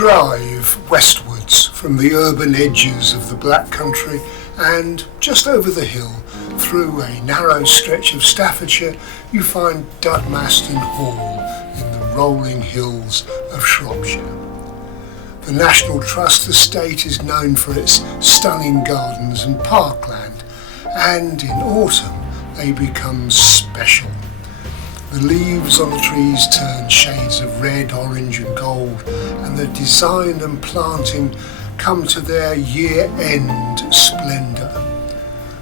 drive westwards from the urban edges of the Black Country and just over the hill through a narrow stretch of Staffordshire you find Dudmaston Hall in the rolling hills of Shropshire. The National Trust estate is known for its stunning gardens and parkland, and in autumn they become special. The leaves on the trees turn shades of red, orange and gold, and the design and planting come to their year-end splendour.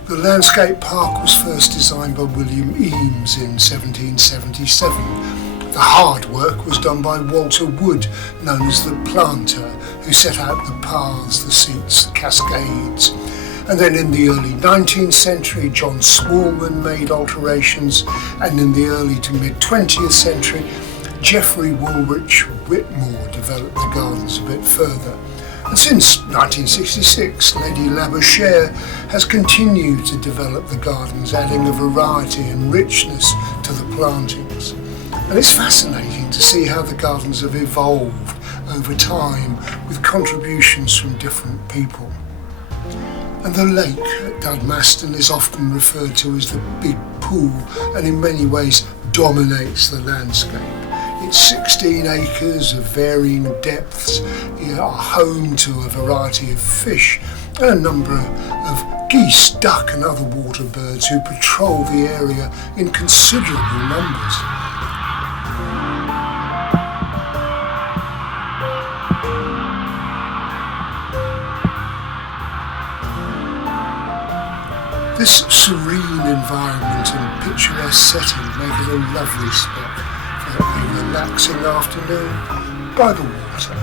The landscape park was first designed by William Eames in 1777. The hard work was done by Walter Wood, known as the planter, who set out the paths, the seats, the cascades. And then in the early 19th century, John Smallman made alterations, and in the early to mid-20th century, Geoffrey Woolwich Whitmore developed the gardens a bit further. And since 1966, Lady Labouchere has continued to develop the gardens, adding a variety and richness to the plantings. And it's fascinating to see how the gardens have evolved over time with contributions from different people. And the lake at Dudmaston is often referred to as the Big Pool, and in many ways dominates the landscape. Its 16 acres of varying depths are home to a variety of fish and a number of geese, duck and other water birds who patrol the area in considerable numbers. This serene environment and picturesque setting make it a lovely spot for a relaxing afternoon by the water.